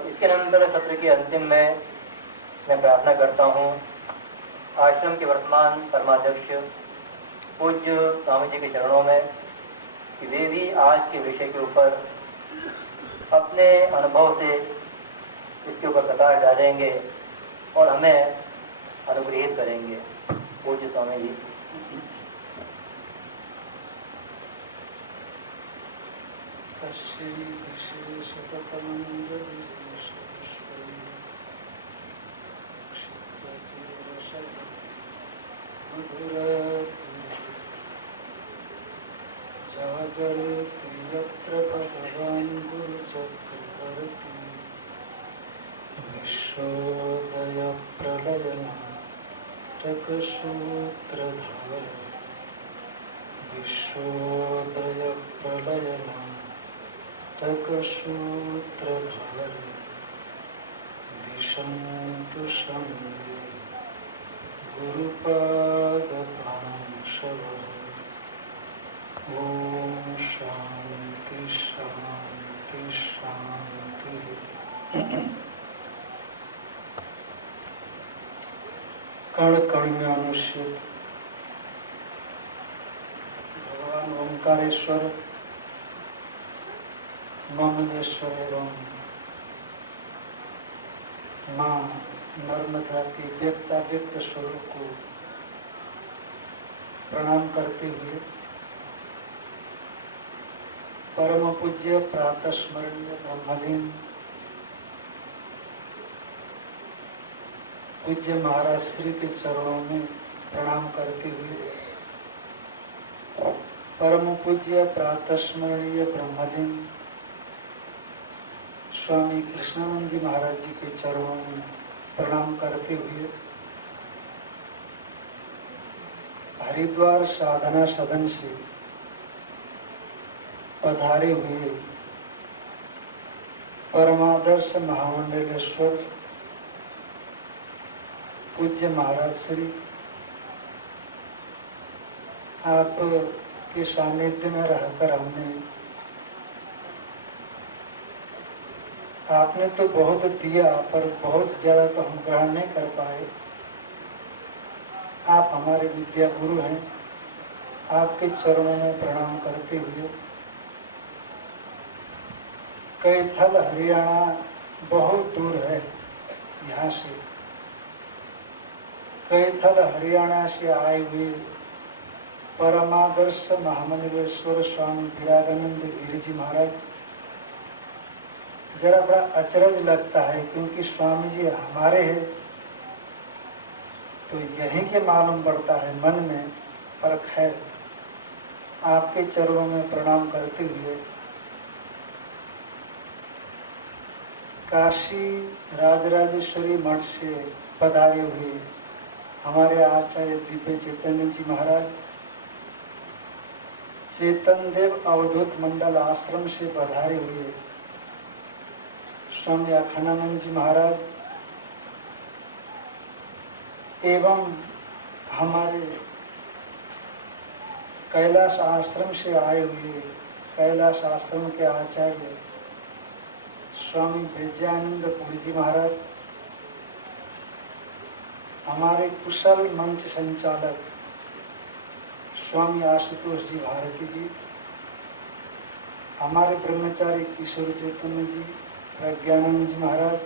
अब इसके अनंतर सत्र के अंतिम में मैं प्रार्थना करता हूँ आश्रम के वर्तमान परमाध्यक्ष पूज्य स्वामी जी के चरणों में कि वे भी आज के विषय के ऊपर अपने अनुभव से इसके ऊपर प्रकाश डालेंगे और हमें अनुग्रहित करेंगे। पूज्य स्वामी जी। यत्र भगवान् गुरुचक्रवर्ती विश्वोदय प्रलयनाटकसूत्रधार विश्वोदय प्रलयनाटकसूत्रधार विशन्तु शम्भे गुरुपादपांशवः। ओम शांति शांति शांति। कण कण में अनुष्ठित भगवान ओंकारेश्वर ममलेश्वर एवं मां नर्मदा की व्यक्ताव्यक्त स्वरूप को प्रणाम करते हुए परम पूज्य प्रातः स्मरणीय ब्रह्मलीन पूज्य महाराज श्री के चरणों में प्रणाम करते हुए परम पूज्य प्रातः स्मरणीय ब्रह्मलीन स्वामी कृष्णानंद जी महाराज जी के चरणों में प्रणाम करते हुए हरिद्वार साधना सदन से पधारे हुए परमादर्श महामंडलेश्वर पूज्य महाराज श्री, आप के सानिध्य में रहकर आपने तो बहुत दिया पर बहुत ज्यादा तो हम ग्रहण नहीं कर पाए। आप हमारे विद्या गुरु हैं। आपके चरणों में प्रणाम करते हुए कैथल हरियाणा बहुत दूर है यहाँ से, कैथल हरियाणा से आए हुए परमादर्श महामंडलेश्वर स्वामी विरागानंद गिरि जी महाराज, जरा बड़ा अचरज लगता है क्योंकि स्वामी जी हमारे हैं तो यहीं के मालूम पड़ता है, मन में फर्क है। आपके चरणों में प्रणाम करते हुए काशी राजराजेश्वरी मठ से पधारे हुए हमारे आचार्य दिव्य चैतन्य जी महाराज, चेतन देव अवधूत मंडल आश्रम से पधारे हुए स्वामी अखंडानंद जी महाराज एवं हमारे कैलाश आश्रम से आए हुए कैलाश आश्रम के आचार्य स्वामी विजयानंद पुरी जी महाराज, हमारे कुशल मंच संचालक स्वामी आशुतोष जी भारती जी, हमारे ब्रह्मचारी किशोर चैतन्य जी, प्रज्ञानंद जी महाराज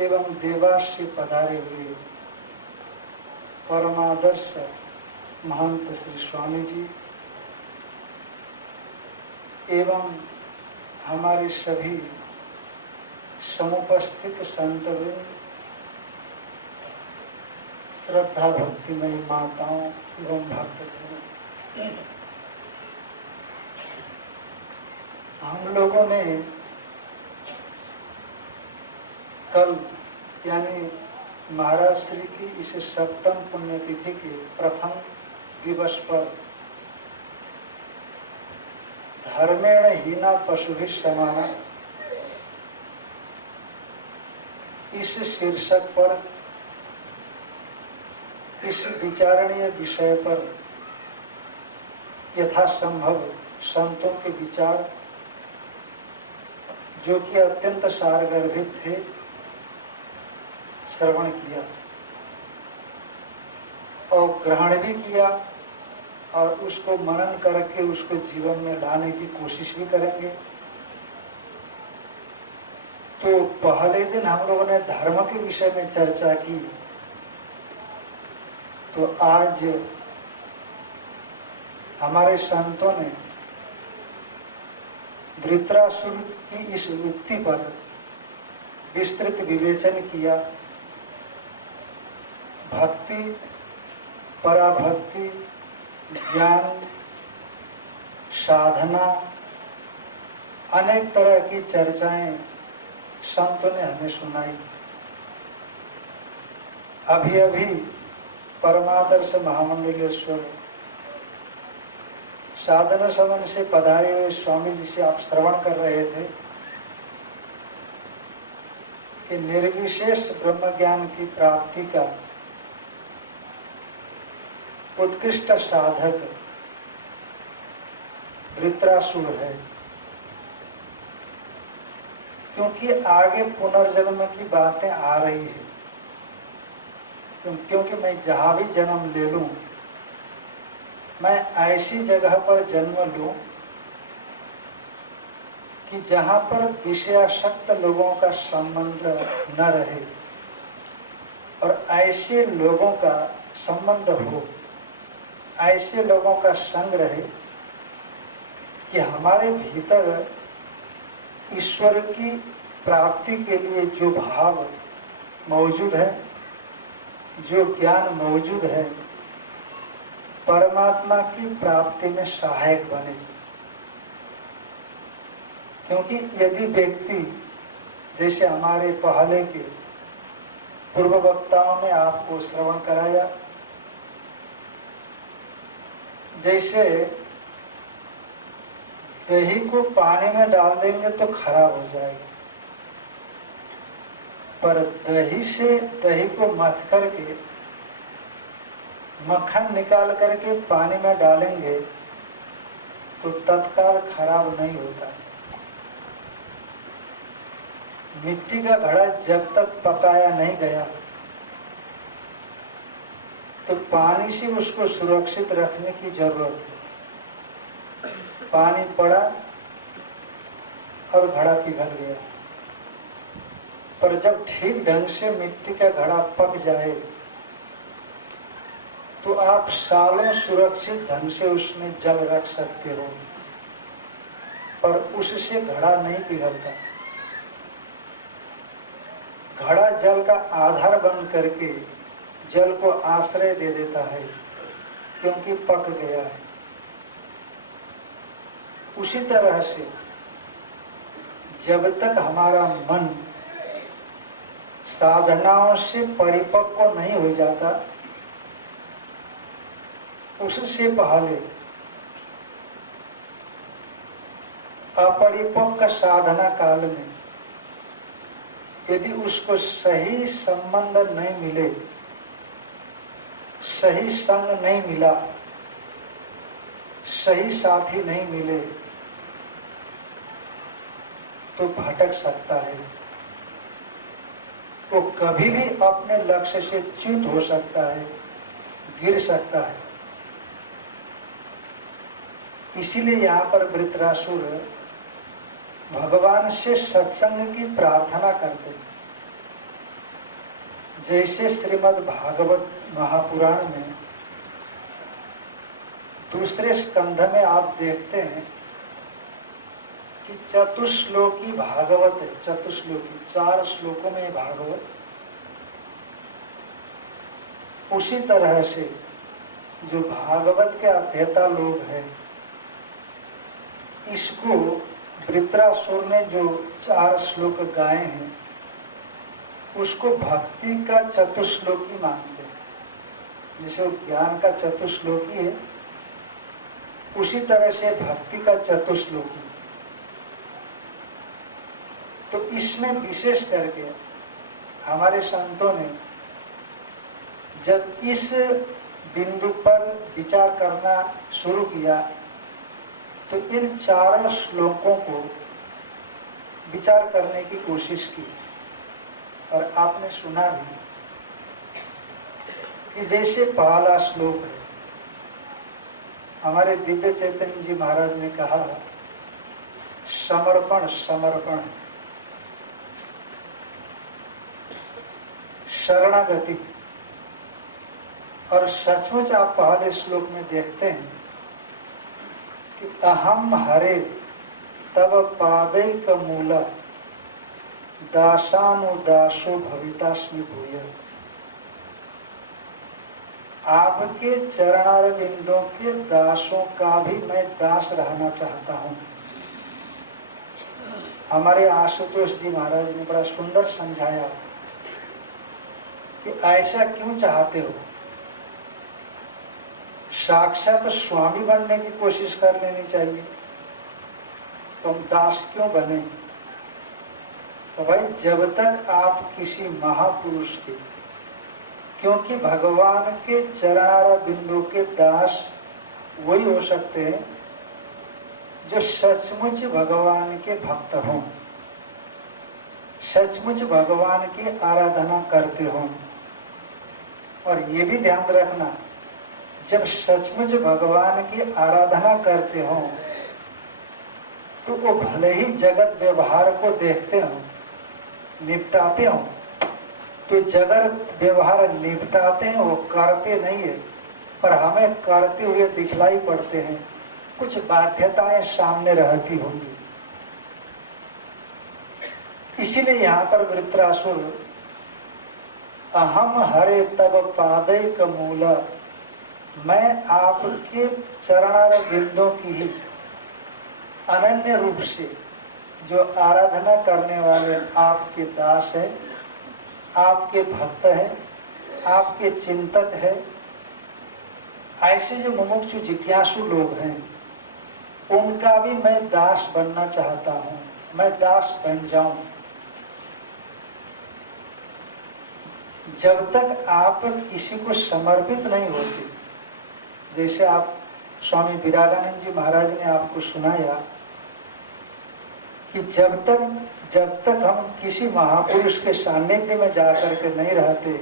एवं देवास से पधारे हुए परमादर्श महंत श्री स्वामी जी एवं हमारे सभी समुपस्थित संतवृंद, श्रद्धा भक्तिमयी माताओं एवं भक्तजनों, हम लोगों ने कल यानी महाराज श्री की इस सप्तम पुण्यतिथि के प्रथम दिवस पर धर्मेण हीना पशुभिः समाना इस शीर्षक पर इस विचारणीय विषय पर यथासंभव संतों के विचार जो कि अत्यंत सारगर्भित थे, श्रवण किया और ग्रहण भी किया और उसको मनन करके उसको जीवन में लाने की कोशिश भी करेंगे। तो पहले दिन हम लोगों ने धर्म के विषय में चर्चा की, तो आज हमारे संतों ने वृत्रासुर की इस उक्ति पर विस्तृत विवेचन किया। भक्ति, पराभक्ति, ज्ञान, साधना, अनेक तरह की चर्चाएं संतों ने हमें सुनाई। अभी अभी परमादर्श महामंडलेश्वर साधना सदन से पधारे हुए स्वामी जी से आप श्रवण कर रहे थे कि निर्विशेष ब्रह्म ज्ञान की प्राप्ति का उत्कृष्ट साधक वृत्रासुर है, क्योंकि आगे पुनर्जन्म की बातें आ रही है। क्योंकि मैं जहां भी जन्म ले लूं, मैं ऐसी जगह पर जन्म लूं कि जहां पर विषयासक्त लोगों का संबंध न रहे और ऐसे लोगों का संबंध हो, ऐसे लोगों का संग रहे कि हमारे भीतर ईश्वर की प्राप्ति के लिए जो भाव मौजूद है, जो ज्ञान मौजूद है, परमात्मा की प्राप्ति में सहायक बने। क्योंकि यदि व्यक्ति, जैसे हमारे पहले के पूर्व वक्ताओं ने आपको श्रवण कराया, जैसे दही को पानी में डाल देंगे तो खराब हो जाएगा, पर दही को मथ करके मक्खन निकाल करके पानी में डालेंगे तो तत्काल खराब नहीं होता। मिट्टी का घड़ा जब तक पकाया नहीं गया तो पानी से उसको सुरक्षित रखने की जरूरत है। पानी पड़ा और घड़ा पिघल गया, पर जब ठीक ढंग से मिट्टी का घड़ा पक जाए तो आप सालों सुरक्षित ढंग से उसमें जल रख सकते हो, पर उससे घड़ा नहीं पिघलता। घड़ा जल का आधार बन करके जल को आश्रय दे देता है, क्योंकि पक गया है। उसी तरह से जब तक हमारा मन साधनाओं से परिपक्व नहीं हो जाता, उससे पहले अपरिपक्व साधना काल में यदि उसको सही संबंध नहीं मिले, सही संग नहीं मिला, सही साथी नहीं मिले, तो भटक सकता है। वो कभी भी अपने लक्ष्य से च्युत हो सकता है, गिर सकता है। इसीलिए यहाँ पर वृत्रासुर भगवान से सत्संग की प्रार्थना करते हैं। जैसे श्रीमद् भागवत महापुराण में दूसरे स्कंध में आप देखते हैं कि चतुश्लोकी भागवत है। चतुश्लोकी 4 श्लोकों में भागवत, उसी तरह से जो भागवत के अध्येता लोग हैं, इसको वृत्रासुर ने जो 4 श्लोक गाए हैं उसको भक्ति का चतुश्लोकी मानते हैं। जैसे ज्ञान का चतुश्लोकी है, उसी तरह से भक्ति का चतुश्लोकी। तो इसमें विशेष करके हमारे संतों ने जब इस बिंदु पर विचार करना शुरू किया तो इन 4 श्लोकों को विचार करने की कोशिश की और आपने सुना भी कि जैसे पहला श्लोक है, हमारे दिव्य चैतन्य जी महाराज ने कहा समर्पण समर्पण, शरणागति। और सचमुच आप पहले श्लोक में देखते हैं कि अहम हरे तब पादैक मूला दासानुदासो भवितास्मि भूय। आपके चरणारविंदों के दासों का भी मैं दास रहना चाहता हूं। हमारे आशुतोष जी महाराज ने बड़ा सुंदर समझाया कि ऐसा क्यों चाहते हो, साक्षात स्वामी बनने की कोशिश कर लेनी चाहिए, तुम दास क्यों बने। तो भाई जब तक आप किसी महापुरुष के, क्योंकि भगवान के चरणार बिंदु के दास वही हो सकते हैं जो सचमुच भगवान के भक्त हों, सचमुच भगवान की आराधना करते हों। और ये भी ध्यान रखना, जब सचमुच भगवान की आराधना करते हों तो वो भले ही जगत व्यवहार को देखते हों, निपटाते हों, तो जगत व्यवहार निपटाते हैं, वो करते नहीं है, पर हमें करते हुए दिखलाई पड़ते हैं, कुछ बाध्यताएं सामने रहती होंगी। इसीलिए यहां पर वृत्रासुर अहम हरे तब पादैक मूला, मैं आपके चरणार बिंदों की ही अनन्य रूप से जो आराधना करने वाले आपके दास है, आपके भक्त है, आपके चिंतक है, ऐसे जो मुमुक्षु जिज्ञासु लोग हैं उनका भी मैं दास बनना चाहता हूं, मैं दास बन जाऊं। जब तक आप किसी को समर्पित नहीं होते, जैसे आप स्वामी विरागानंद जी महाराज ने आपको सुनाया कि जब तक हम किसी महापुरुष के सानिध्य में जाकर के नहीं रहते,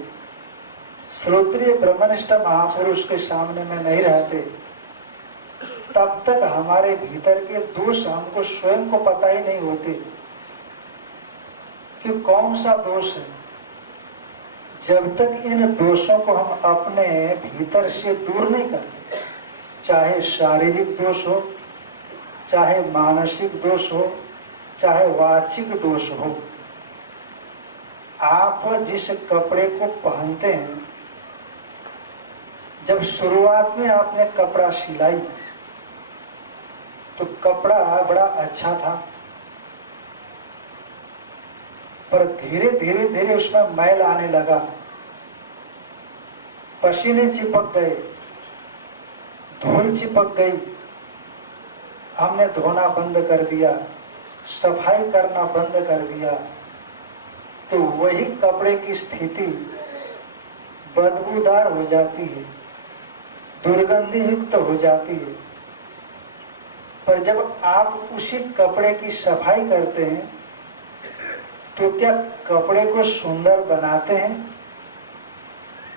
श्रोत्रिय ब्रह्मनिष्ठ महापुरुष के सामने में नहीं रहते, तब तक हमारे भीतर के दोष हमको स्वयं को पता ही नहीं होते कि कौन सा दोष है। जब तक इन दोषों को हम अपने भीतर से दूर नहीं करते, चाहे शारीरिक दोष हो, चाहे मानसिक दोष हो, चाहे वाचिक दोष हो। आप जिस कपड़े को पहनते हैं, जब शुरुआत में आपने कपड़ा सिलाई तो कपड़ा बड़ा अच्छा था, पर धीरे धीरे धीरे उसमें मैल आने लगा, पसीने चिपक गए, धूल चिपक गई, हमने धोना बंद कर दिया, सफाई करना बंद कर दिया, तो वही कपड़े की स्थिति बदबूदार हो जाती है, दुर्गंधि युक्त हो जाती है। पर जब आप उसी कपड़े की सफाई करते हैं तो क्या कपड़े को सुंदर बनाते हैं,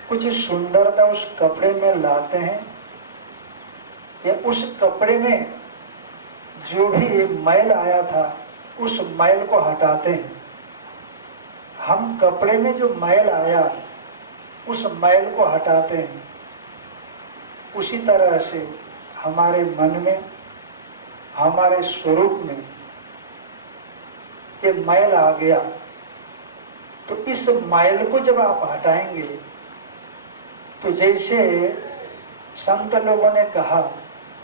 कुछ सुंदरता उस कपड़े में लाते हैं, या उस कपड़े में जो भी मैल आया था उस मैल को हटाते हैं। हम कपड़े में जो मैल आया उस मैल को हटाते हैं। उसी तरह से हमारे मन में, हमारे स्वरूप में ये मैल आ गया, तो इस मैल को जब आप हटाएंगे तो जैसे संत लोगों ने कहा,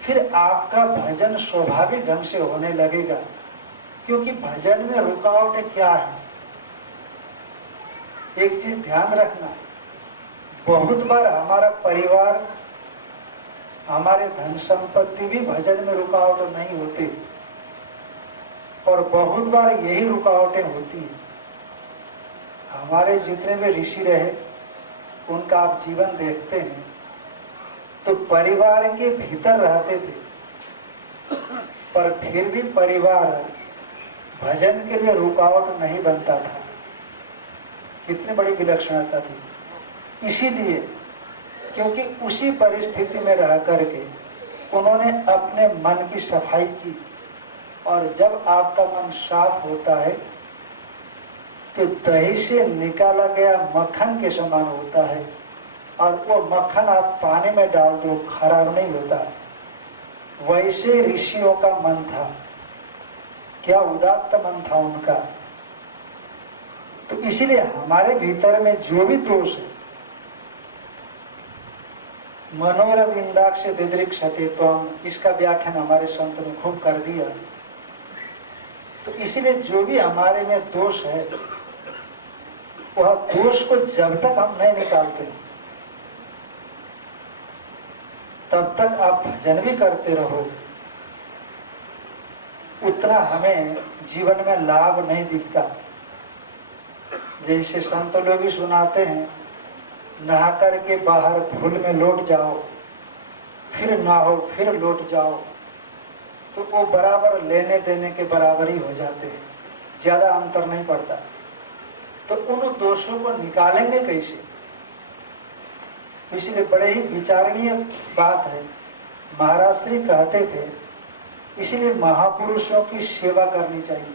फिर आपका भजन स्वाभाविक ढंग से होने लगेगा। क्योंकि भजन में रुकावट क्या है, एक चीज ध्यान रखना, बहुत बार हमारा परिवार, हमारे धन संपत्ति भी भजन में रुकावट नहीं होती, और बहुत बार यही रुकावटें होती हैं। हमारे जितने भी ऋषि रहे उनका आप जीवन देखते हैं तो परिवार के भीतर रहते थे, पर फिर भी परिवार भजन के लिए रुकावट नहीं बनता था। कितनी बड़ी विलक्षणता थी। इसीलिए क्योंकि उसी परिस्थिति में रह करके उन्होंने अपने मन की सफाई की, और जब आपका मन साफ होता है तो दही से निकाला गया मक्खन के समान होता है, और वो मक्खन आप पानी में डाल दो खराब नहीं होता। वैसे ऋषियों का मन था, क्या उदात्त मन था उनका। तो इसीलिए हमारे भीतर में जो भी दोष है, मनोरविंदाक्ष दिदृक्षते त्वम, इसका व्याख्यान हमारे संत ने खूब कर दिया। तो इसीलिए जो भी हमारे में दोष है, वह दोष को जब तक हम नहीं निकालते तब तक आप भजन भी करते रहो, उतना हमें जीवन में लाभ नहीं दिखता। जैसे संत लोग ही सुनाते हैं, नहा करके बाहर फूल में लौट जाओ, फिर नहाओ फिर लौट जाओ, तो वो बराबर लेने देने के बराबर ही हो जाते हैं, ज्यादा अंतर नहीं पड़ता। तो उन दोषों को निकालेंगे कैसे? इसलिए बड़े ही विचारणीय बात है। महाराज श्री कहते थे, इसलिए महापुरुषों की सेवा करनी चाहिए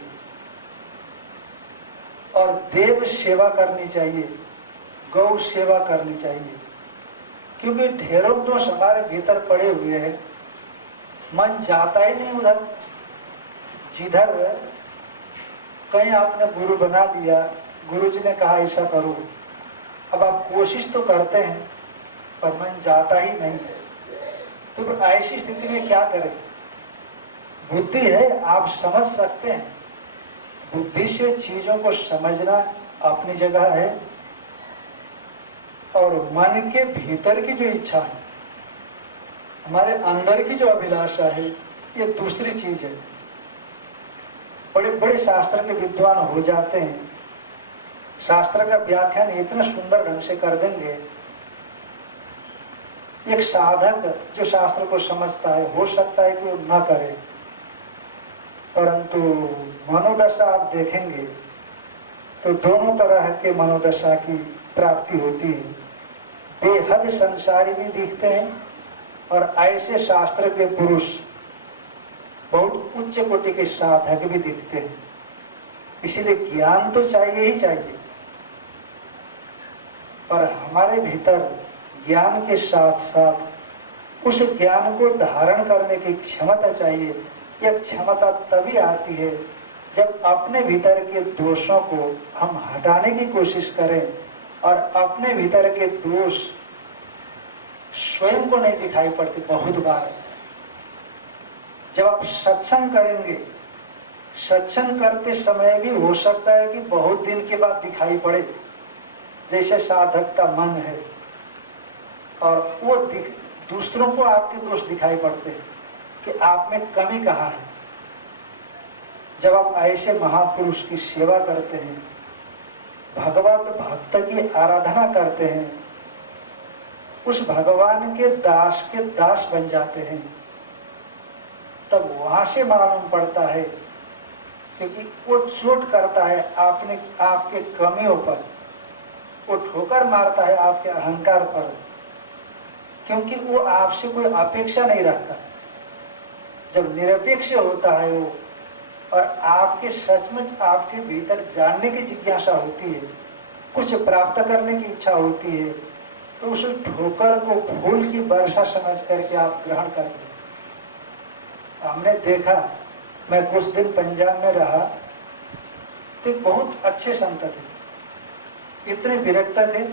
और देव सेवा करनी चाहिए, गौ सेवा करनी चाहिए, क्योंकि ढेरों दोष हमारे भीतर पड़े हुए हैं, मन जाता ही नहीं उधर। जिधर कहीं आपने गुरु बना दिया, गुरु जी ने कहा ऐसा करो, अब आप कोशिश तो करते हैं पर मन जाता ही नहीं है। तो ऐसी स्थिति में क्या करें? बुद्धि है, आप समझ सकते हैं, बुद्धि से चीजों को समझना अपनी जगह है, और मन के भीतर की जो इच्छा है, हमारे अंदर की जो अभिलाषा है, ये दूसरी चीज है। बड़े बड़े शास्त्र के विद्वान हो जाते हैं, शास्त्र का व्याख्यान इतना सुंदर ढंग से कर देंगे। एक साधक जो शास्त्र को समझता है, हो सकता है कि वो न करे, परंतु मनोदशा आप देखेंगे तो दोनों तरह के मनोदशा की प्राप्ति होती है। बेहद संसारी भी दिखते हैं और ऐसे शास्त्र के पुरुष बहुत उच्च कोटि के साधक भी दिखते हैं। इसलिए ज्ञान तो चाहिए ही चाहिए, पर हमारे भीतर ज्ञान के साथ साथ उस ज्ञान को धारण करने की क्षमता चाहिए। यह क्षमता तभी आती है जब अपने भीतर के दोषों को हम हटाने की कोशिश करें, और अपने भीतर के दोष स्वयं को नहीं दिखाई पड़ते। बहुत बार जब आप सत्संग करेंगे, सत्संग करते समय भी हो सकता है कि बहुत दिन के बाद दिखाई पड़े, जैसे साधक का मन है, और वो दूसरों को आपके दोष दिखाई पड़ते हैं कि आप में कमी कहाँ है। जब आप ऐसे महापुरुष की सेवा करते हैं, भगवत भक्त की आराधना करते हैं, उस भगवान के दास बन जाते हैं, तब वहां से मालूम पड़ता है, क्योंकि वो चोट करता है आपके कमियों पर, वो ठोकर मारता है आपके अहंकार पर, क्योंकि वो आपसे कोई अपेक्षा नहीं रखता। जब निरपेक्ष होता है वो, और आपके सचमुच आपके भीतर जानने की जिज्ञासा होती है, कुछ प्राप्त करने की इच्छा होती है, तो उस ठोकर को फूल की वर्षा समझ करके आप ग्रहण करते हैं। हमने देखा, मैं कुछ दिन पंजाब में रहा, तो बहुत अच्छे संत थे, इतने विरक्त थे,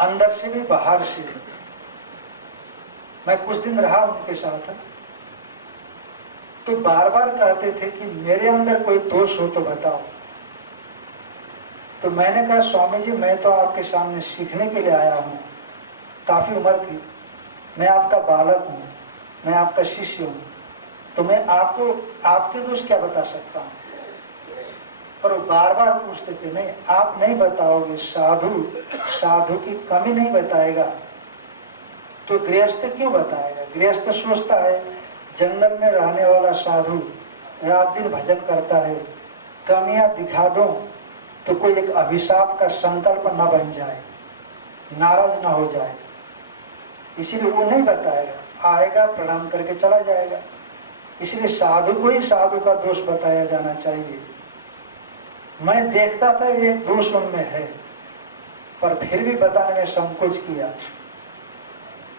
अंदर से भी बाहर से भी। मैं कुछ दिन रहा उनके साथ, तो बार बार कहते थे कि मेरे अंदर कोई दोष हो तो बताओ। तो मैंने कहा, स्वामी जी मैं तो आपके सामने सीखने के लिए आया हूँ, काफी उम्र थी, मैं आपका बालक हूँ, मैं आपका शिष्य हूँ, तो मैं आपको आपके दोष क्या बता सकता हूँ। पर वो बार बार पूछते थे, नहीं आप नहीं बताओगे, साधु की कमी नहीं बताएगा तो गृहस्थ क्यों बताएगा। गृहस्थ सोचता है जंगल में रहने वाला साधु रात दिन भजन करता है, कमियां दिखा दो तो कोई एक अभिशाप का संकल्प न बन जाए, नाराज न हो जाए, इसीलिए वो नहीं बताएगा, आएगा प्रणाम करके चला जाएगा। इसलिए साधु को ही साधु का दोष बताया जाना चाहिए। मैं देखता था ये दोष उनमें है, पर फिर भी बताने में संकोच किया।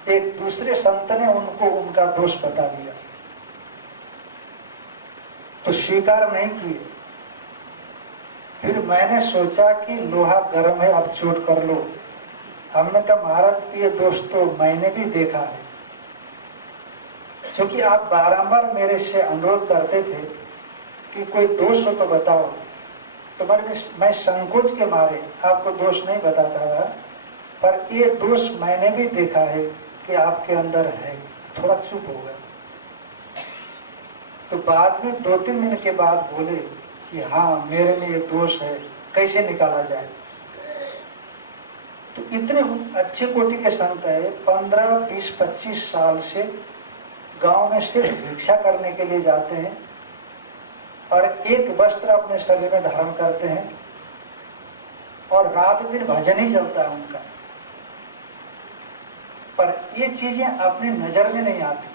एक दूसरे संत ने उनको उनका दोष बता दिया तो स्वीकार नहीं किए। फिर मैंने सोचा कि लोहा गर्म है, अब चोट कर लो। हमने कहा महाराज ये दोष तो मैंने भी देखा है, क्योंकि आप बारंबार मेरे से अनुरोध करते थे कि कोई दोष हो तो बताओ, तो मैं संकोच के मारे आपको दोष नहीं बताता था, पर ये दोष मैंने भी देखा है कि आपके अंदर है। थोड़ा चुप हो गए, तो बाद में 2-3 दिन के बाद बोले कि हाँ मेरे में ये दोष है, कैसे निकाला जाए। तो इतने अच्छे कोटि के संत है, 15, 20, 25 साल से गांव में सिर्फ भिक्षा करने के लिए जाते हैं और एक वस्त्र अपने शरीर में धारण करते हैं और रात दिन भजन ही चलता है उनका। पर ये चीजें अपनी नजर में नहीं आती,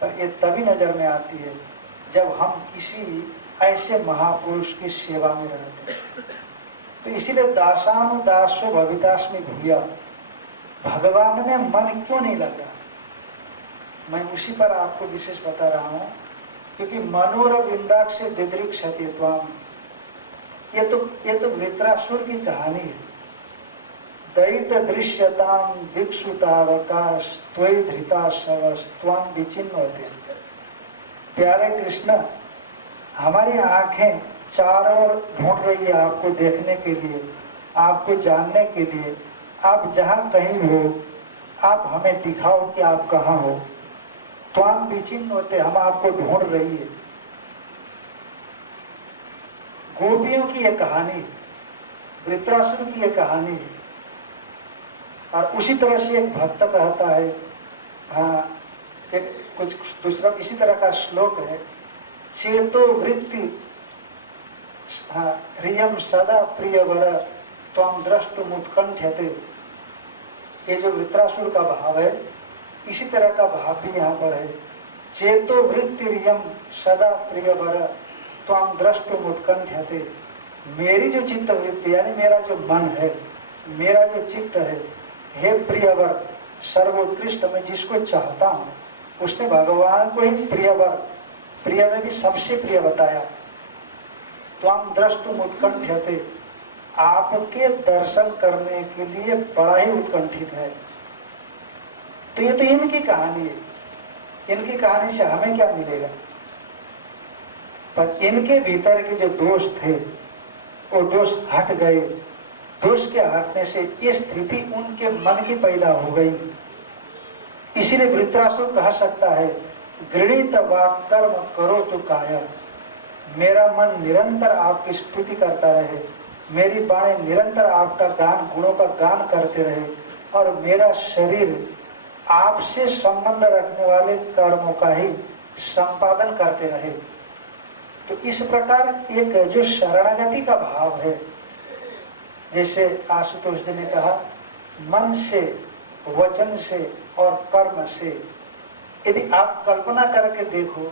पर ये तभी नजर में आती है जब हम किसी ऐसे महापुरुष की सेवा में रहते हैं। तो इसीलिए दासानुदासो भवितास्मि भूया, भगवान में मन क्यों नहीं लग रहा, मैं उसी पर आपको विशेष बता रहा हूं, क्योंकि मनोर विंदाक्ष से दिदृक्षते त्वाम, ये तो वृत्रासुर की कहानी है। दैत दृश्यताम दिक्षुतावकाश त्वयि धृता शवस त्वाम विचिन्न होते। प्यारे कृष्ण, हमारी आंखें चारों ओर ढूंढ रही है आपको देखने के लिए, आपको जानने के लिए। आप जहां कहीं हो, आप हमें दिखाओ कि आप कहां हो। त्वाम विचिन्न होते, हम आपको ढूंढ रही है। गोपियों की यह कहानी, वृत्रासुर की यह कहानी है। और उसी तरह से एक भक्त कहता है, हाँ एक कुछ दूसरा इसी तरह का श्लोक है, चेतो वृत्ति ह्रियम सदा प्रिय वर त्वं द्रष्टुम उत्कंठ्यते। ये जो वृत्रासुर का भाव है, इसी तरह का भाव भी यहाँ पर है। चेतो वृत्ति ह्रियम सदा प्रिय वर त्वं द्रष्टुम उत्कंठ्यते। मेरी जो चित्त वृत्ति यानी मेरा जो मन है, मेरा जो चित्त है, हे प्रियवर सर्वोत्कृष्ट, मैं जिसको चाहता हूं उसने भगवान को ही प्रियवर, प्रिय में भी सबसे प्रिय बताया। त्वं द्रष्टुम उत्कंठ्यते, आपके दर्शन करने के लिए बड़ा ही उत्कंठित है। तो ये तो इनकी कहानी है, इनकी कहानी से हमें क्या मिलेगा। पर इनके भीतर के जो दोष थे वो दोष हट गए। दोष के हटने से ये स्थिति उनके मन की पैदा हो गई। इसीलिए वृत्रासुर कह सकता है, गृणीत वाक् कर्म करो तो काया। मेरा मन निरंतर आपकी स्तुति करता रहे, मेरी बाणें निरंतर आपका गान, गुणों का गान करते रहे, और मेरा शरीर आपसे संबंध रखने वाले कर्मों का ही संपादन करते रहे। तो इस प्रकार एक जो शरणागति का भाव है, जैसे आशुतोष जी ने कहा, मन से, वचन से और कर्म से, यदि आप कल्पना करके देखो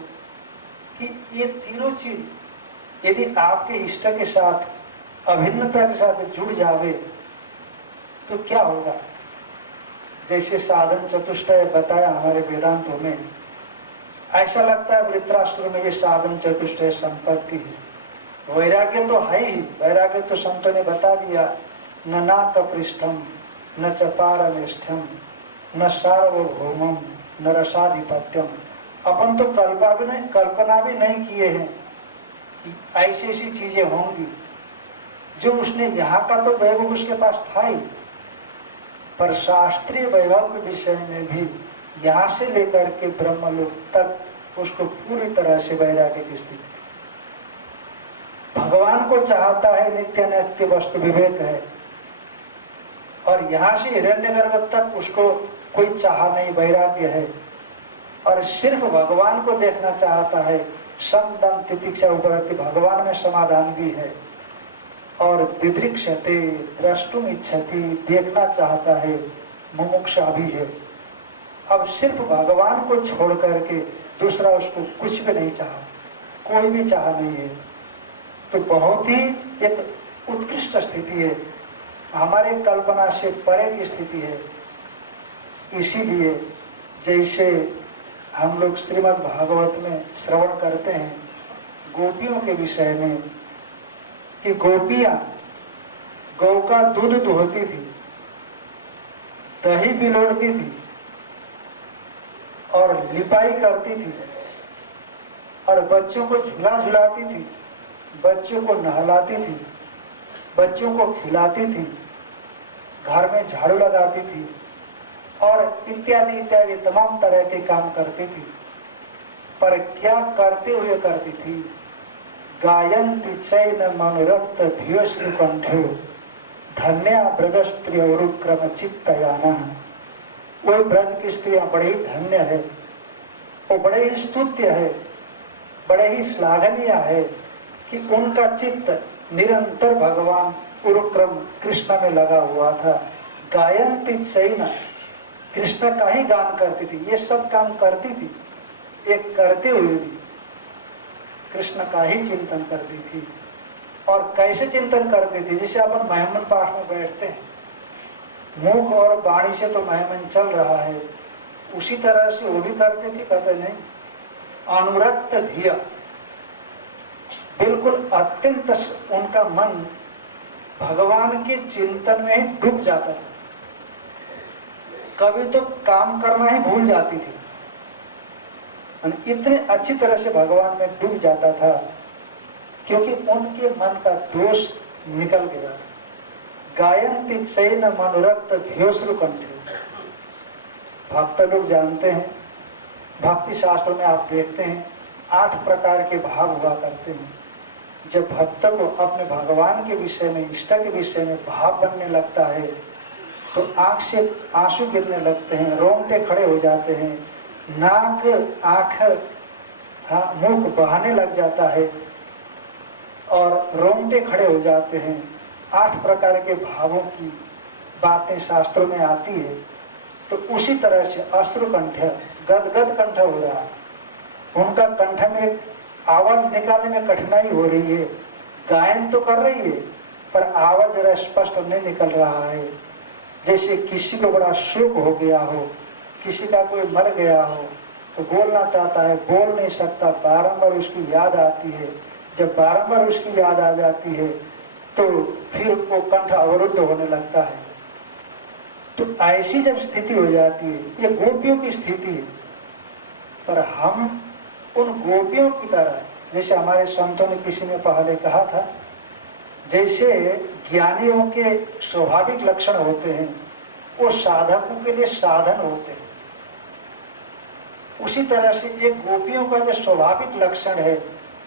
कि ये तीनों चीज यदि आपके इष्ट के साथ अभिन्नता के साथ जुड़ जावे तो क्या होगा। जैसे साधन चतुष्टय बताया हमारे वेदांतों में, ऐसा लगता है वृत्रासुर में ये साधन चतुष्टय संपत्ति है। वैराग्य तो है ही, वैराग्य तो संतों ने बता दिया, न नाक पृष्ठम न चपारमेष्ठम न सार्वभौमम न रसाधिपत्यम। अपन तो कल्पना भी नहीं किए हैं कि ऐसी ऐसी चीजें होंगी। जो उसने यहाँ का तो वैभव उसके पास था ही, पर शास्त्रीय वैभव के विषय में भी यहाँ से लेकर के ब्रह्मलोक तक उसको पूरी तरह से वैराग्य की स्थिति। भगवान को चाहता है, नित्य नित्य वस्तु विवेक है, और यहाँ से हिरण्यगर्भ तक उसको कोई चाह नहीं, वैराग्य है। और सिर्फ भगवान को देखना चाहता है, सम दम तितिक्षा उपरति, भगवान में समाधान भी है। और दिदृक्षते द्रष्टुम इच्छति, देखना चाहता है, मुमुक्षा भी है। अब सिर्फ भगवान को छोड़ करके दूसरा उसको कुछ भी नहीं चाहा, कोई भी चाह नहीं है। तो बहुत ही एक उत्कृष्ट स्थिति है, हमारे कल्पना से परे की स्थिति है। इसीलिए जैसे हम लोग श्रीमद् भागवत में श्रवण करते हैं गोपियों के विषय में कि गोपियां गौ का दूध दुहती थी, दही बिलोड़ती थी और लिपाई करती थी और बच्चों को झूला झुलाती थी, बच्चों को नहलाती थी, बच्चों को खिलाती थी, घर में झाड़ू लगाती थी और इत्यादि इत्यादि तमाम तरह के काम करती थी। पर क्या करते हुए करती थी? गायन्ति चैन मनोरक्त धियोश्री कंठ्यो धन्या ब्रज स्त्री उरुक्रम चित्तयाना। वो ब्रज की स्त्रियां बड़े ही धन्य है, वो बड़े ही स्तुत्य है, बड़े ही श्लाघनीय है कि उनका चित्त निरंतर भगवान उरुक्रम कृष्ण में लगा हुआ था। गायन्ति चैन, कृष्ण का ही गान करती थी, ये सब काम करती थी, एक करते हुए भी कृष्ण का ही चिंतन करती थी। और कैसे चिंतन करती थी? जैसे अपन महिमन पाठ में बैठते हैं, मुख और वाणी से तो महिमन चल रहा है, उसी तरह से वो भी करते थे। कहते नहीं, अनुरक्त धिया, बिल्कुल अत्यंत उनका मन भगवान के चिंतन में डूब जाता था। कभी तो काम करना ही भूल जाती थी, इतने अच्छी तरह से भगवान में डूब जाता था क्योंकि उनके मन का दोष निकल गया। गायन्ति चैन मनोरक्त धियोश्रु कंठ्यो। भक्त लोग जानते हैं, भक्ति शास्त्र में आप देखते हैं 8 प्रकार के भाव हुआ करते हैं। जब भक्त को अपने भगवान के विषय में, इष्ट के विषय में भाव बनने लगता है तो आंख से आंसू गिरने लगते हैं, रोंगटे खड़े हो जाते हैं, नाक आंख मुख बहाने लग जाता है और रोंगटे खड़े हो जाते हैं। 8 प्रकार के भावों की बातें शास्त्रों में आती है। तो उसी तरह से अश्रुकंठ, गदगद कंठ हो रहा है, उनका कंठ में आवाज निकालने में कठिनाई हो रही है। गायन तो कर रही है पर आवाज जरा स्पष्ट नहीं निकल रहा है। जैसे किसी को बड़ा शोक हो गया हो, किसी का कोई मर गया हो तो बोलना चाहता है, बोल नहीं सकता, बारंबार उसकी याद आती है। जब बारंबार उसकी याद आ जाती है तो फिर वो कंठ अवरुद्ध होने लगता है। तो ऐसी जब स्थिति हो जाती है, ये गोपियों की स्थिति है। पर हम उन गोपियों की तरह, जैसे हमारे संतों ने किसी ने पहले कहा था, जैसे ज्ञानियों के स्वाभाविक लक्षण होते हैं वो साधकों के लिए साधन होते हैं, उसी तरह से एक गोपियों का जो स्वाभाविक लक्षण है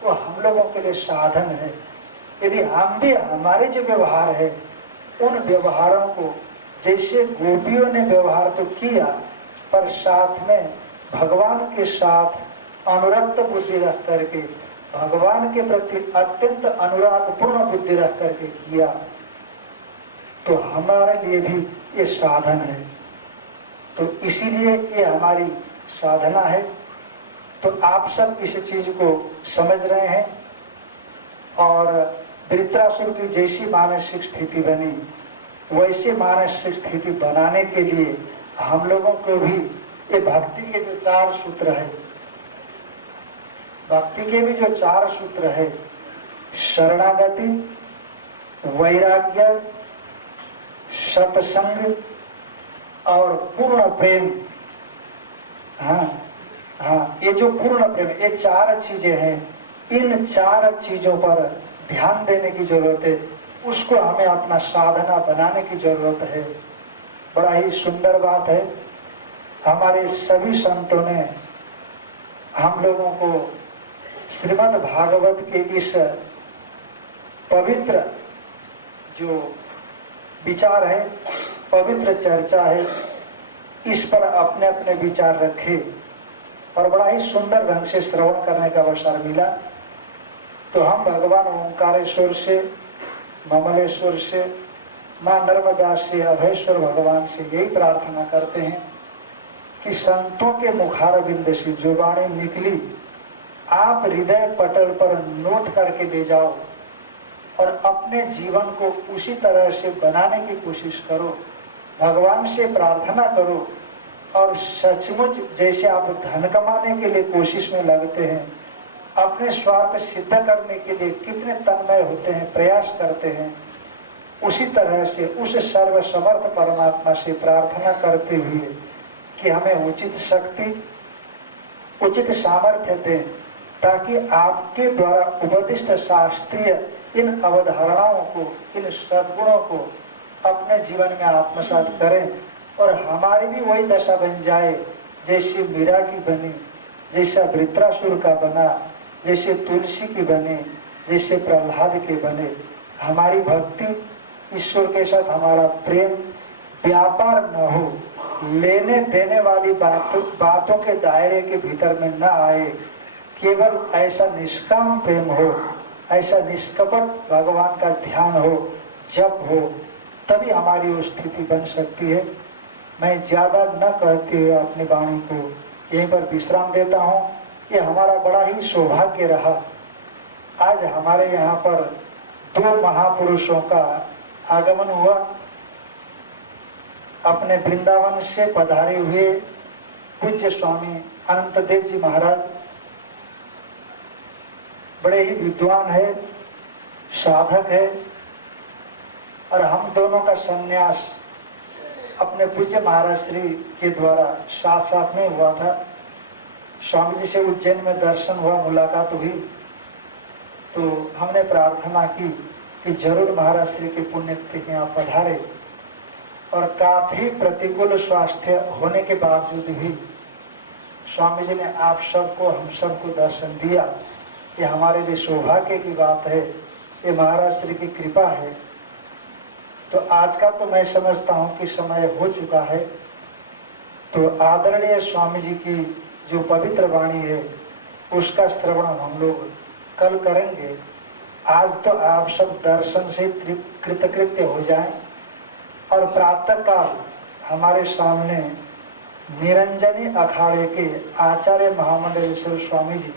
वो हम लोगों के लिए साधन है। यदि हम भी हमारे जो व्यवहार है उन व्यवहारों को, जैसे गोपियों ने व्यवहार तो किया पर साथ में भगवान के साथ अनुरक्त बुद्धि रख करके, भगवान के प्रति अत्यंत अनुरागपूर्ण बुद्धि रख करके किया, तो हमारे लिए भी ये साधन है। तो इसीलिए ये हमारी साधना है। तो आप सब इस चीज को समझ रहे हैं। और वृत्रासुर की जैसी मानसिक स्थिति बनी, वैसे मानसिक स्थिति बनाने के लिए हम लोगों को भी ये भक्ति के जो 4 सूत्र है, भक्ति के भी जो 4 सूत्र है, शरणागति, वैराग्य, सत्संग और पूर्ण प्रेम। ये जो पूर्ण प्रेम, ये 4 चीजें हैं। इन 4 चीजों पर ध्यान देने की जरूरत है, उसको हमें अपना साधना बनाने की जरूरत है। बड़ा ही सुंदर बात है, हमारे सभी संतों ने हम लोगों को श्रीमद् भागवत के इस पवित्र जो विचार है, पवित्र चर्चा है, इस पर अपने अपने विचार रखे और बड़ा ही सुंदर ढंग से श्रवण करने का अवसर मिला। तो हम भगवान ओंकारेश्वर से, ममलेश्वर से, मां नर्मदा से, अभयेश्वर भगवान से यही प्रार्थना करते हैं कि संतों के मुखारविंद से जो वाणी निकली आप हृदय पटल पर नोट करके ले जाओ और अपने जीवन को उसी तरह से बनाने की कोशिश करो, भगवान से प्रार्थना करो। और सचमुच जैसे आप धन कमाने के लिए कोशिश में लगते हैं, अपने स्वार्थ सिद्ध करने के लिए कितने तन्मय होते हैं, प्रयास करते हैं, उसी तरह से उस सर्वसमर्थ परमात्मा से प्रार्थना करते हुए कि हमें उचित शक्ति, उचित सामर्थ्य दें, ताकि आपके द्वारा उपदिष्ट शास्त्रीय इन अवधारणाओं को, इन सद्गुणों को अपने जीवन में आत्मसात करें और हमारी भी वही दशा बन जाए जैसे मीरा की बनी, जैसा वृत्रासुर का बना, जैसे तुलसी की बने, जैसे प्रहलाद के बने। हमारी भक्ति, ईश्वर के साथ हमारा प्रेम व्यापार न हो, लेने देने वाली बातों के दायरे के भीतर में न आए, केवल ऐसा निष्काम प्रेम हो, ऐसा निष्कपट भगवान का ध्यान हो, जप हो, तभी हमारी वो स्थिति बन सकती है। मैं ज्यादा न कहते हुए अपनी वाणी को यहीं पर विश्राम देता हूँ। ये हमारा बड़ा ही सौभाग्य रहा। आज हमारे यहाँ पर 2 महापुरुषों का आगमन हुआ। अपने वृंदावन से पधारे हुए पूज्य स्वामी अनंत देव जी महाराज बड़े ही विद्वान है, साधक है, और हम दोनों का संन्यास अपने पूज्य महाराज श्री के द्वारा साथ साथ में हुआ था। स्वामी जी से उज्जैन में दर्शन हुआ, मुलाकात हुई, तो हमने प्रार्थना की कि जरूर महाराज श्री के पुण्य के यहाँ पधारे। और काफी प्रतिकूल स्वास्थ्य होने के बावजूद भी स्वामी जी ने आप सबको, हम सबको दर्शन दिया। ये हमारे लिए सौभाग्य की बात है, ये महाराज श्री की कृपा है। तो आज का तो मैं समझता हूँ कि समय हो चुका है, तो आदरणीय स्वामी जी की जो पवित्र वाणी है उसका श्रवण हम लोग कल करेंगे। आज तो आप सब दर्शन से कृतकृत्य हो जाएं और प्रातः काल हमारे सामने निरंजनी अखाड़े के आचार्य महामंडलेश्वर स्वामी जी,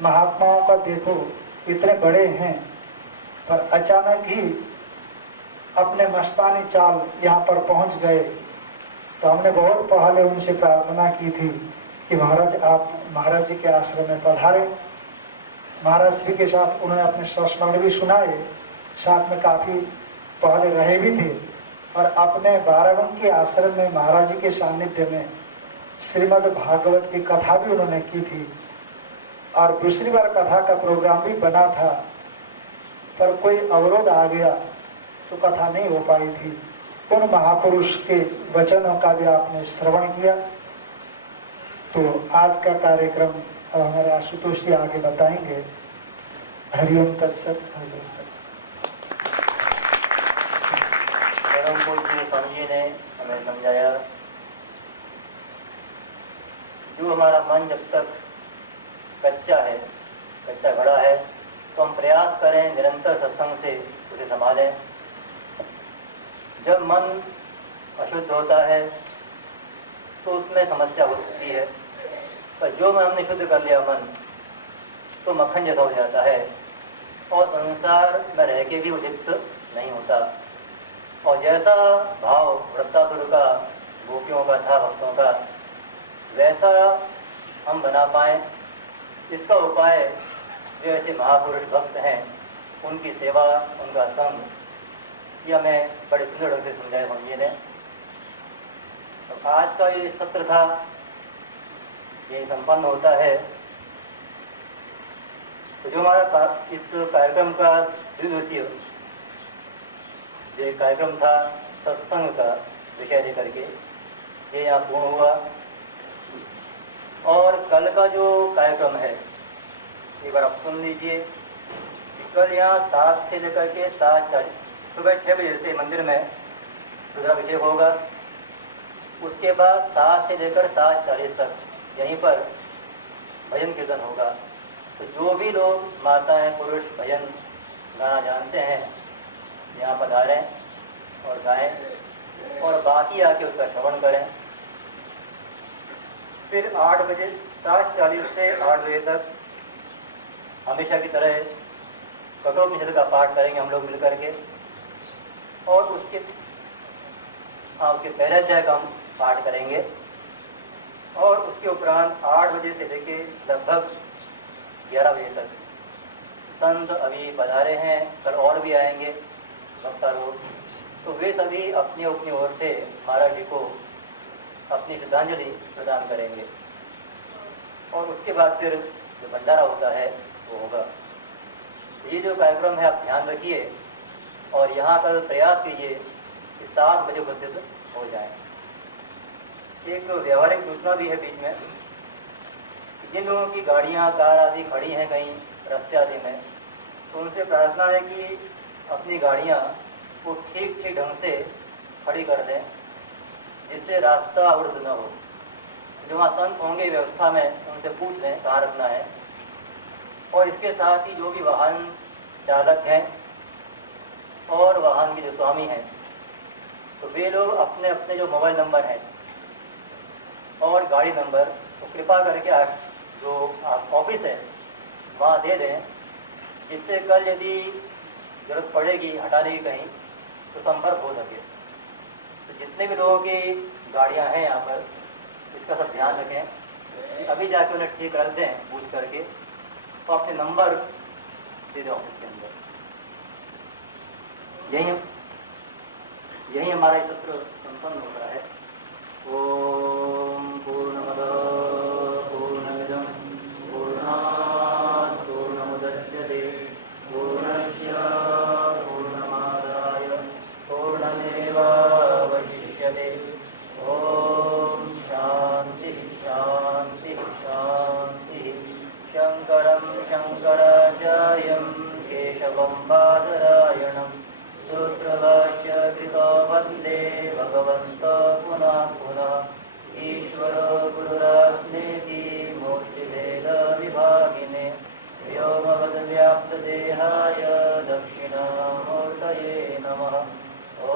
महात्माओं का देखो इतने बड़े हैं, पर अचानक ही अपने मस्तानी चाल यहाँ पर पहुंच गए। तो हमने बहुत पहले उनसे प्रार्थना की थी कि महाराज आप महाराज जी के आश्रम में पधारे। महाराज श्री के साथ उन्होंने अपने संस्मरण भी सुनाए, साथ में काफी पहले रहे भी थे, और अपने बाराबंकी आश्रम में महाराज जी के सानिध्य में श्रीमद् भागवत की कथा भी उन्होंने की थी। और दूसरी बार कथा का प्रोग्राम भी बना था, पर कोई अवरोध आ गया तो कथा नहीं हो पाई थी। उन महापुरुष के वचनों का भी आपने श्रवण किया। तो आज का कार्यक्रम अब हमारे आशुतोष जी आगे बताएंगे। हरिओम तत्सत, हरिओम तत्सत। परम पूज्य स्वामी जी ने हमें समझाया, जो हमारा मन जब तक कच्चा है, कच्चा घड़ा है, तो हम प्रयास करें निरंतर सत्संग से उसे संभालें। जब मन अशुद्ध होता है तो उसमें समस्या हो सकती है, पर जो मन हमने शुद्ध कर लिया मन, तो मक्खन जैसा हो जाता है और संसार में रह के भी उचित नहीं होता। और जैसा भाव वृत्तासुर का, गोपियों का था, भक्तों का, वैसा हम बना पाए, इसका उपाय जो ऐसे महापुरुष भक्त हैं उनकी सेवा, उनका संग, ये हमें बड़े सुंदर ढंग से समझाया स्वामी जी ने। तो आज का ये सत्र था, ये संपन्न होता है। तो जो हमारा इस कार्यक्रम का द्विदिवसीय जो कार्यक्रम था सत्संग का विषय लेकर के, ये यहाँ पूर्ण हुआ। और कल का जो कार्यक्रम है एक बार आप सुन लीजिए। कल यहाँ 7 से लेकर के 7:40 सुबह 6 बजे से मंदिर में रुद्राभिषेक होगा। उसके बाद 7 से लेकर 7:40 तक यहीं पर भजन कीर्तन होगा। तो जो भी लोग माताएं पुरुष भजन गाना जानते हैं यहाँ पधारें और गाएं, और बाकी आके उसका श्रवण करें। फिर 8 बजे 7:40 से 8 बजे तक हमेशा की तरह कठोपनिषद का पाठ करेंगे हम लोग मिलकर के, और उसके पहले अध्याय का हम पाठ करेंगे। और उसके उपरांत 8 बजे से लेके लगभग 11 बजे तक संत अभी पधारे हैं, कल और भी आएंगे भक्ता लोग, तो वे सभी अपनी अपनी ओर से महाराज जी को अपनी श्रद्धांजलि प्रदान करेंगे। और उसके बाद फिर जो भंडारा होता है वो होगा। ये जो कार्यक्रम है आप ध्यान रखिए, और यहाँ पर प्रयास कीजिए कि 7 बजे उपस्थित हो जाए। एक व्यवहारिक सूचना भी है बीच में, जिन लोगों की गाड़ियाँ कार आदि खड़ी हैं कहीं रास्ते आदि में, तो उनसे प्रार्थना है कि अपनी गाड़ियाँ को ठीक ढंग से खड़ी कर दें, जिससे रास्ता अवरुद्ध न हो। जो वहाँ संत होंगे व्यवस्था में, उनसे पूछ लें कहाँ रखना है। और इसके साथ ही जो भी वाहन चालक हैं और वाहन के जो स्वामी हैं, तो वे लोग अपने अपने जो मोबाइल नंबर हैं और गाड़ी नंबर, तो कृपा करके जो ऑफिस है वहाँ दे दें, जिससे कल यदि जरूरत पड़ेगी हटाने की कहीं तो संपर्क हो सके। तो जितने भी लोगों की गाड़ियाँ हैं यहाँ पर, इसका सब ध्यान रखें। अभी जाके उन्हें ठीक रख दें पूछ करके, तो अपने नंबर दे दें ऑफिस के अंदर। यही हमारा सत्र संपन्न हो रहा है। ओम पूर्णमद पूर्णमिदं पूर्णात् पूर्णमुदच्यते पूर्णस्य पूर्णमादाय पूर्णमेवावशिष्यते। ओम शांति शांति शांति। शंकरं शंकराचार्यं केशवं बादरायणं सूत्रभाष्य कृतो वन्दे भगवन्तो पुनः पुनः। ईश्वरो गुरुरात्मेति मूर्तिभेदविभागिने व्योमवद्व्याप्तदेहाय दक्षिणामूर्तये नमः। ॐ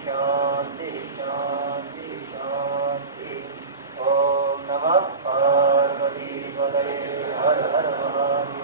शान्ति शान्ति शान्ति। ॐ नमः पार्वतीपतये। हर हर महादेव।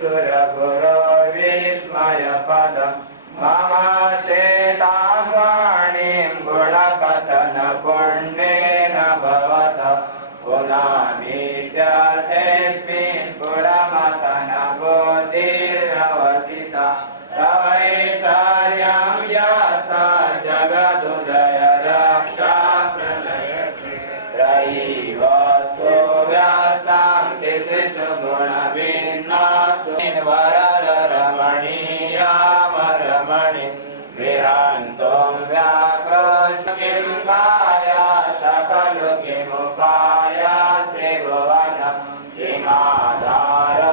सुरगुरो विस्मय पदम् मम चेतां वाणीं गुणकथन पुण्येन भवतः पुनामीत्यर्थेऽस्मिन् पुरमथन बुद्धिरवसिता तवैश्वर्यं यथा जगदुदय रक्षा प्रलयते त्रयीवस्तु व्यासां तिसृषु गुणभिन्नासु वरदरमणीयामरमणि विहान्तुं व्याघ्रस्य किं काया सकलु किमुपाय श्रीभुवनं किमाधारो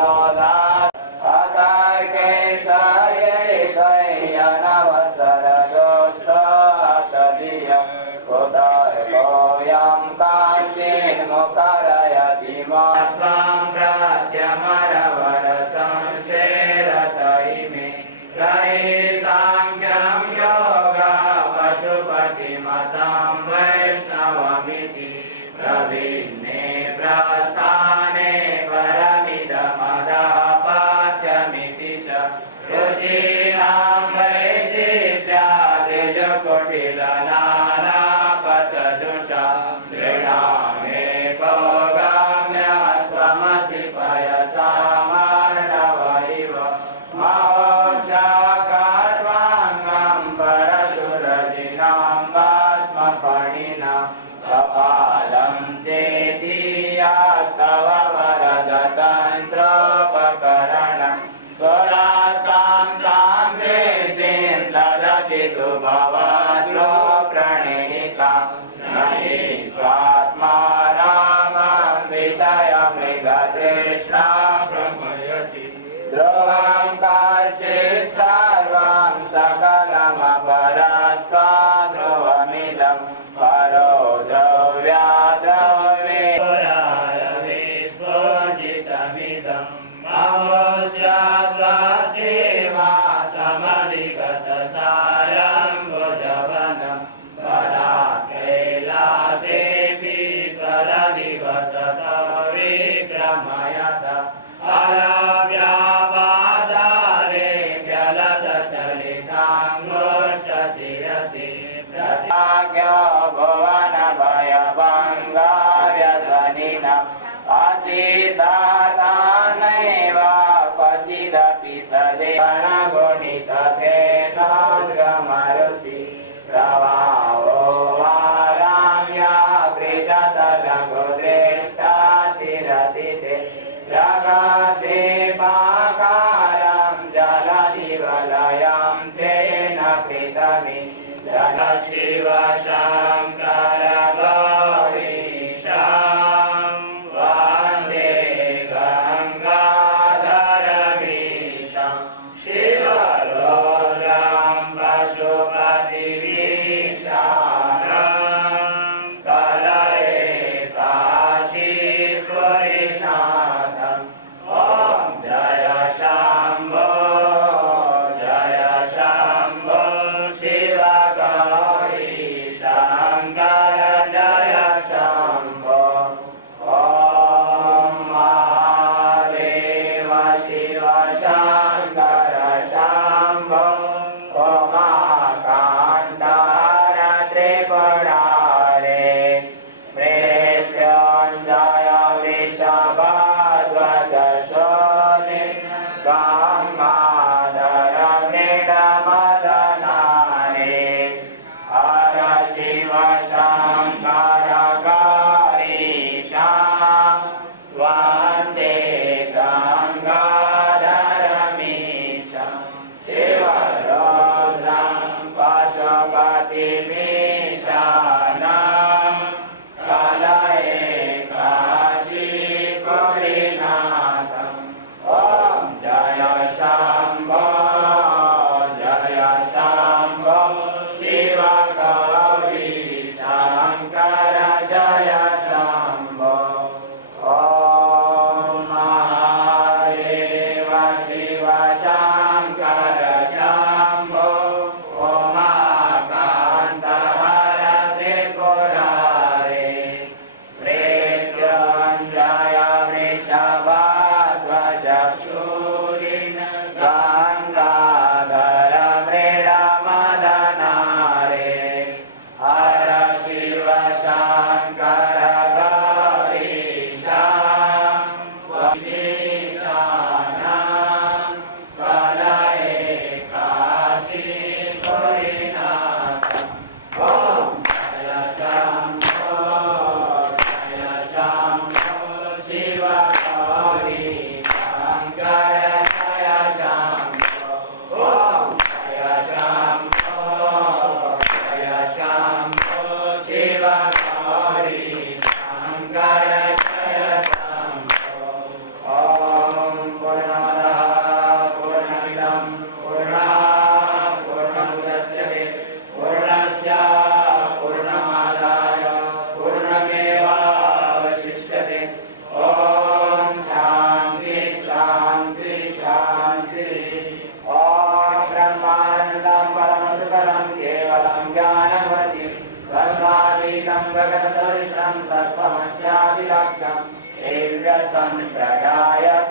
मुखरयति मां प्रत्यमरवर संशेरत इमे त्रयी साङ्ख्यं योगा पशुपतिमतं वैष्णवमिति प्रवीणे प्रस्थाने परमिदमदापात्यमिति च रुचीनां वैचित्र्यादिजकुटिलनानापचजुषा कपालं चेतीया तव वरदतन्त्रोपकरणं स्वरासां तां वेदीं ददति तु भवद्यो प्रणेहिका नहि स्वात्मा रामं विषयमृगतृष्णा भ्रमयति ध्रुवं काचित् सर्वं सकलमपरस्त्वा ध्रुवमिदम् परो द्रव्याद्रव्ये स्वजितमिदम् ममोऽस्यात्वा सेवा समधिगतसारं भुजवनं कैलासेऽपि तदधिवसत विक्रमयत अलव्यापादारे व्यलसचलिताङ्गोष्ठशिरसि भुवन भयभङ्गार्यसनिन असीतानैव क्वचिदपि सदेवगुणितथेनोद्गमरुति प्रवाहो वाराम्या कृशतलघुदृष्टा शिरसि ते जगते पाकारं जलदिवलयं तेन कृतमि जन शिव शङ्कर गौरीशां वन्दे गङ्गाधरमीशं शिवरोद्रं पशुपतिवीशानं कलये काशीपुरीनाथम् ॐ जय शम्भो शिव गौरी शङ्कर जय शम्भो ॐ महादेव शिव शङ्कर शम्भो उमाकान्तार त्रिपुरारे मृत्युञ्जय वृषभध्वज शोणे गङ्गाधर मृडमदनारे हर शिव शङ्कर गौरीशां वन्दे गङ्गाधरमीशं शिवरोद्रं पशुपतिमीशानं कलये काशीपुरीनाथम् ॐ जय शम्भो शिव गौरी शङ्कर जय शम्भो ॐ महादेव शिव शङ्कर शम्भो उमाकान्तहर त्रिपुरारे मृत्युञ्जय वृषभध्वज शूल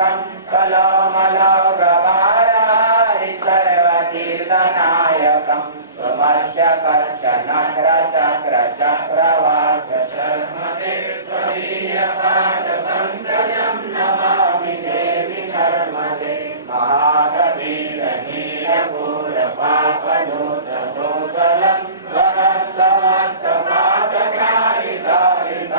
सर्वनायकं कलोमलोगभारारि सर्वतीर्थनायकं स्वमध्यकर्षणग्रचक्रचक्रवाकशर्मते त्वदीयपादपङ्कजं नमामि देवि नर्मदे महाकवीरनीलपूरपापलोतभूतलं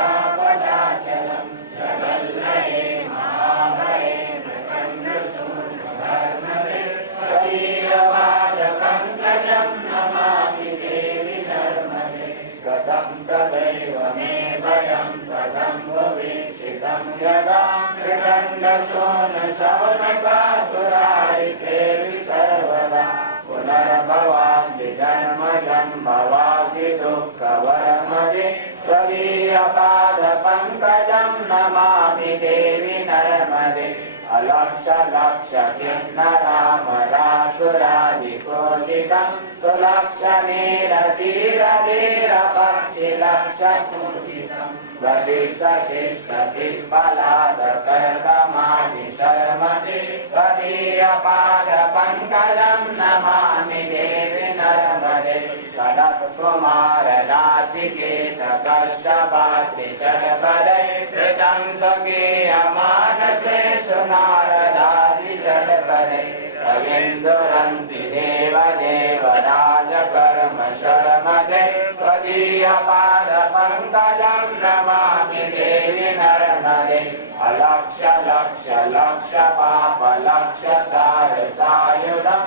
वनसमस्तपादकारितारितापदाचलं जगल्लये महामये मृकण्डशून्यधर्मदे त्वदीयपादपङ्कजं नमामि देवि नर्मदे कथं तदैव मे भयं कथं भवीक्षितं यदा मृकण्डशून्यशौनकासुरारिसेवि सर्वदा पुनर्भवान्ति जन्मजं भवान्ति दुःखवरमदे त्वदीयपादपङ्कजं नमामि देवि नर्मदे अलक्षलक्षकिन्नरामरासुरादिकोटितं सुलक्षणीरधीरधीरपक्षिलक्षपूजितं वसिष्ठशिष्टदिक्बलादकर्दमादिशर्मदे त्वदीयपादपङ्कजं नमामि देवि नर्मदे सनत्कुमारनाचिकेतकर्षपात्रिषड्पदै कृतं स्वकीयमानसे सुनारदादिषड्पदै रवीन्दुरन्ति देवदेवराजकर्म शर्मदे त्वदीयपादपङ्कजं नमामि देवि नर्मदे अलक्षलक्षलक्षपापलक्षसारसायुधं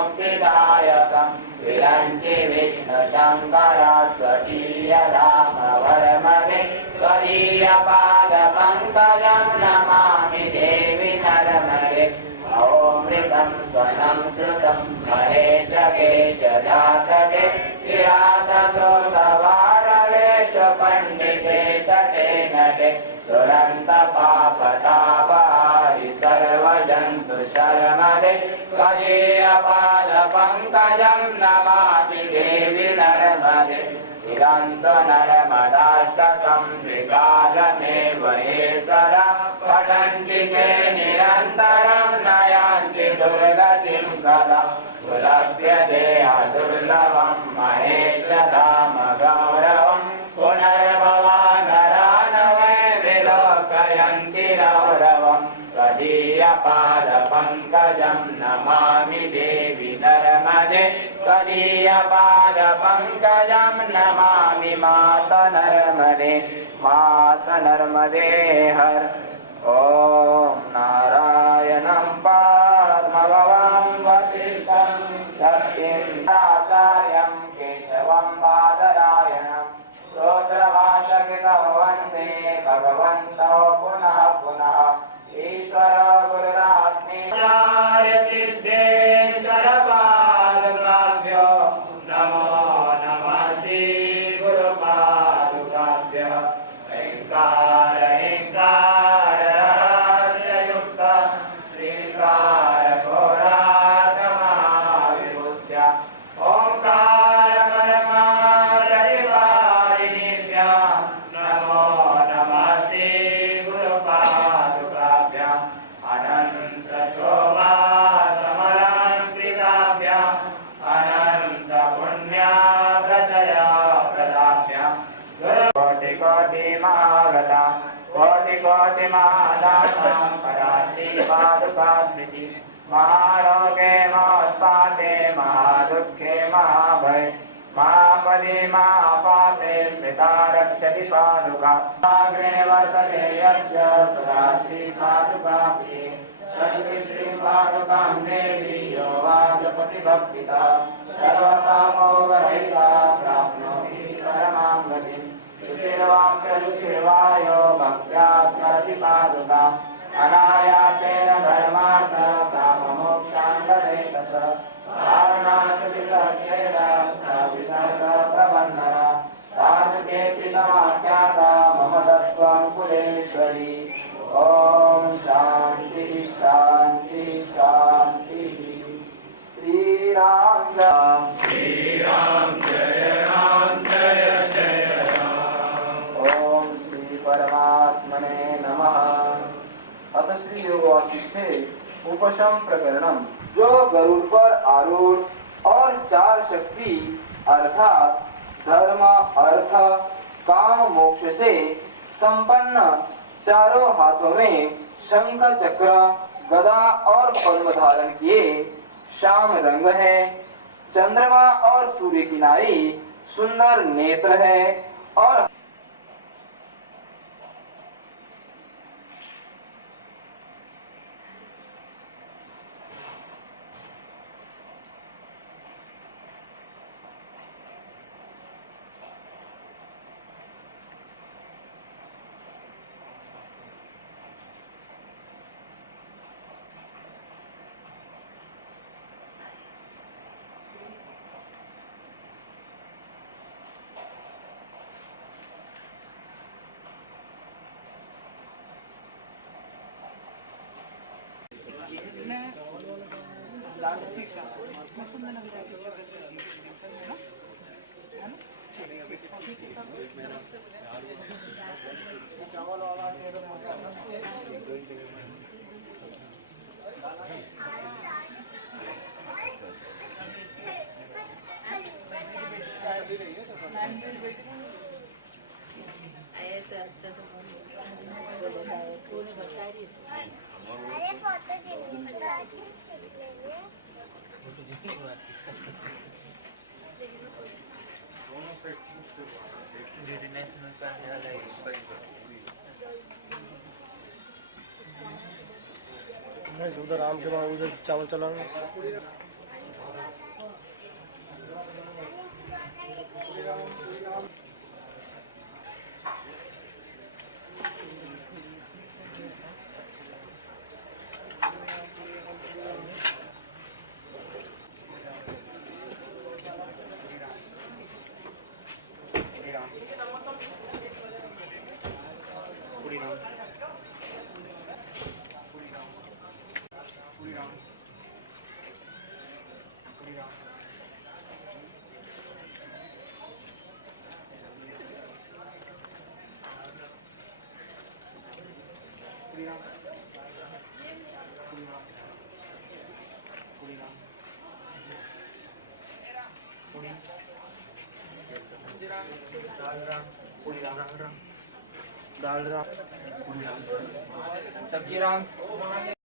ततस्तजीवजन्तुतन्तुभुक्तिमुक्तिदायकं विरञ्चि विष्णुशङ्करा स्वकीय रामवर्मदे त्वदीयपादपङ्कजं नमामि देवि नर्मदे अहोमृतं स्वनं श्रुतं महेशकेशजातके किरातसोतवाडवेश पण्डिते सटे नटे दुरन्तपापतापहारि सर्वजन्तु शर्मदे त्वदीयपादपङ्कजं नमामि देवि नर्मदे निरन्तो नर्मदाष्टकं द्विकालमेव ये सदा पठन्ति ते निरन्तरं नयान्ति दुर्गतिं कदा सुलभ्यते दुर्लभं महेशधाम गौरवं पुनर्भवानरा वै विलोकयन्ति रौरवं त्वदीयपादपङ्कजं नमामि देवि नर्मदे त्वदीयपादपङ्कजं नमामि मात नर्मदे हर ॐ नारायणं पार्मभवं वसिष्ठं शक्तिं आचार्यं केशवं बादरायणं स्तोत्रभाषकृतं वन्दे भगवन्तौ पुनः पुनः ईश्वर गुरुरात्मेय सिद्धेश्वर पादुकाभ्यो नमो नमः श्री गुरुपादुकाभ्यः ह्रीङ्कारयुक्त श्रीकारघोरातमहाविभूत्या ओङ्कारमरमाररिवारिणीभ्यः नमो नमः श्री गुरुपादुकाभ्यः अनन्तशोभासमलङ्कृताभ्यः अनन्तपुण्याव्रतया प्रदाभ्यः कोटिकोटिमहाव्रता कोटिकोटिमहादानां परास्ति पादुकास्मृति महारोगे महोत्पाते महादुःखे महाभये महापदे महापापे स्मृता रक्षति पादुका अग्रे वर्तते यस्य सदा श्रीपादुकाप्रिये श्रीपादुकां देवी यो वाजपति भक्तिता सर्वकामोपरहिता प्राप्नोति परमां गतिम् सुशीलवाक्यसुशीलवायो भक्त्या स्मरति पादुकाम् अनायासेन धर्मार्थ काममोक्षाङ्गदेतस प्रबन्धना साधुकेऽपि समाख्याता मम तत्त्वं कुलेश्वरी ॐ शान्ति शान्ति शान्ति श्रीराम श्रीराम जय राम जय जय राम। ॐ श्री परमा परमात्मने नमः। अतः श्री योग वासिष्ठ उपशम प्रकरणम। जो गरुड़ पर आरूढ़ और चार शक्ति अर्थात धर्म अर्थ काम मोक्ष से संपन्न चारों हाथों में शंख चक्र गदा और पद्म धारण किए श्याम रंग है, चंद्रमा और सूर्य की नाई सुंदर नेत्र है और उधर आम के बाद उधर चावल चलाना। दाल राम